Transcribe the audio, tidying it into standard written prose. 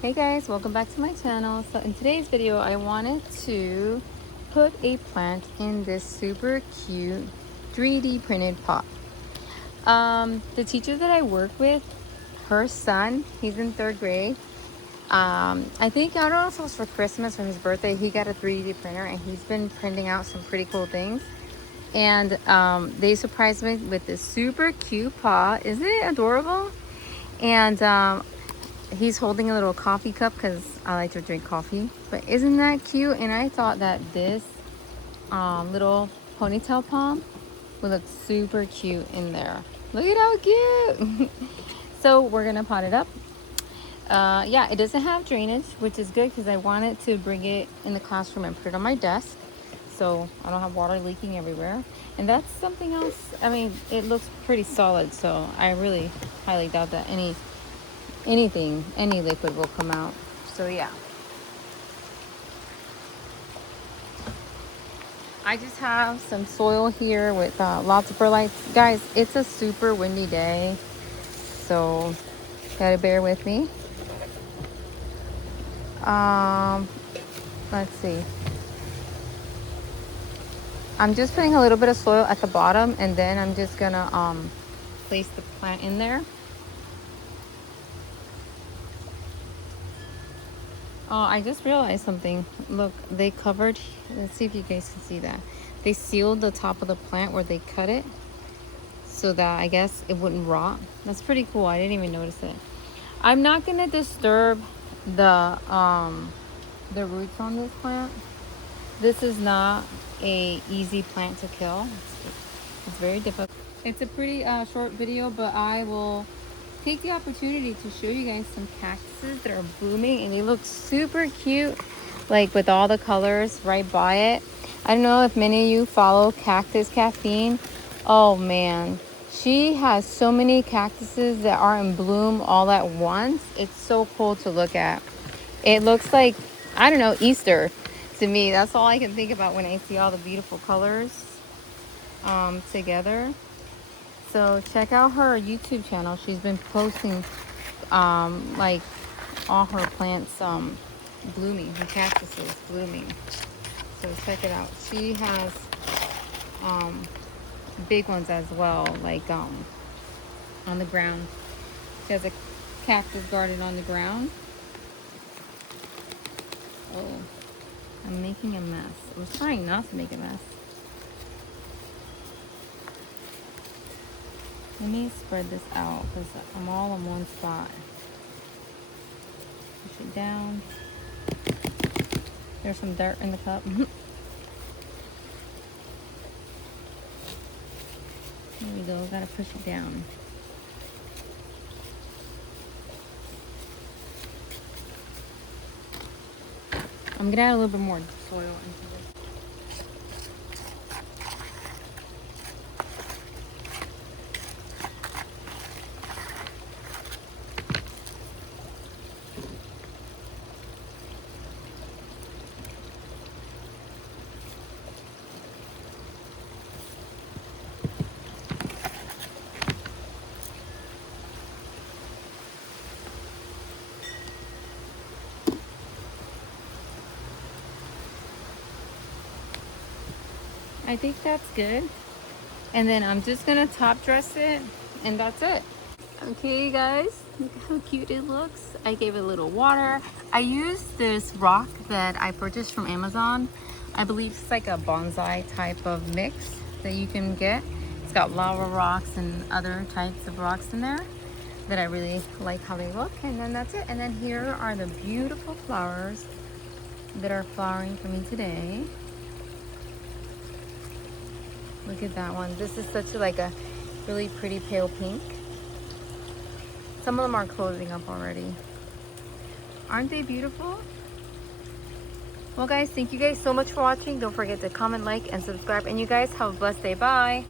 Hey guys, welcome back to my channel. So in today's video, I wanted to put a plant in this super cute 3D printed pot. The teacher that I work with, her son, he's in 3rd grade. I think, I don't know if it was for Christmas or his birthday, he got a 3D printer and he's been printing out some pretty cool things. And they surprised me with this super cute pot. Isn't it adorable? And he's holding a little coffee cup because I like to drink coffee. But isn't that cute? And I thought that this little ponytail palm would look super cute in there. Look at how cute. So we're gonna pot it up. Yeah, it doesn't have drainage, which is good because I wanted to bring it in the classroom and put it on my desk so I don't have water leaking everywhere. And that's something else. I mean, it looks pretty solid, so I really highly doubt that any liquid will come out. So yeah, I just have some soil here with lots of perlites. Guys, it's a super windy day, so gotta bear with me. Let's see, I'm just putting a little bit of soil at the bottom and then I'm just gonna place the plant in there. Oh, I just realized something. Look, they covered, let's see if you guys can see that. They sealed the top of the plant where they cut it so that I guess it wouldn't rot. That's pretty cool. I didn't even notice it. I'm not gonna disturb the roots on this plant. This is not a easy plant to kill. It's very difficult. It's a pretty short video, but I will take the opportunity to show you guys some cactuses that are blooming and they look super cute, like with all the colors right by it. I don't know if many of you follow Cactus Caffeine. Oh man, she has so many cactuses that are in bloom all at once. It's so cool to look at. It looks like, I don't know, Easter to me. That's all I can think about when I see all the beautiful colors together. So check out her YouTube channel. She's been posting like all her plants blooming, her cactuses blooming. So check it out. She has big ones as well, like on the ground. She has a cactus garden on the ground. Oh, I'm making a mess. I was trying not to make a mess. Let me spread this out because I'm all in one spot. Push it down. There's some dirt in the cup. There we go. Gotta push it down. I'm gonna add a little bit more soil into this. I think that's good. And then I'm just gonna top dress it and that's it. Okay guys, look how cute it looks. I gave it a little water. I used this rock that I purchased from Amazon. I believe it's like a bonsai type of mix that you can get. It's got lava rocks and other types of rocks in there that I really like how they look. And then that's it. And then here are the beautiful flowers that are flowering for me today. Look at that one. This is such a really pretty pale pink. Some of them are closing up already. Aren't they beautiful? Well guys, thank you guys so much for watching. Don't forget to comment, like, and subscribe. And you guys have a blessed day. Bye.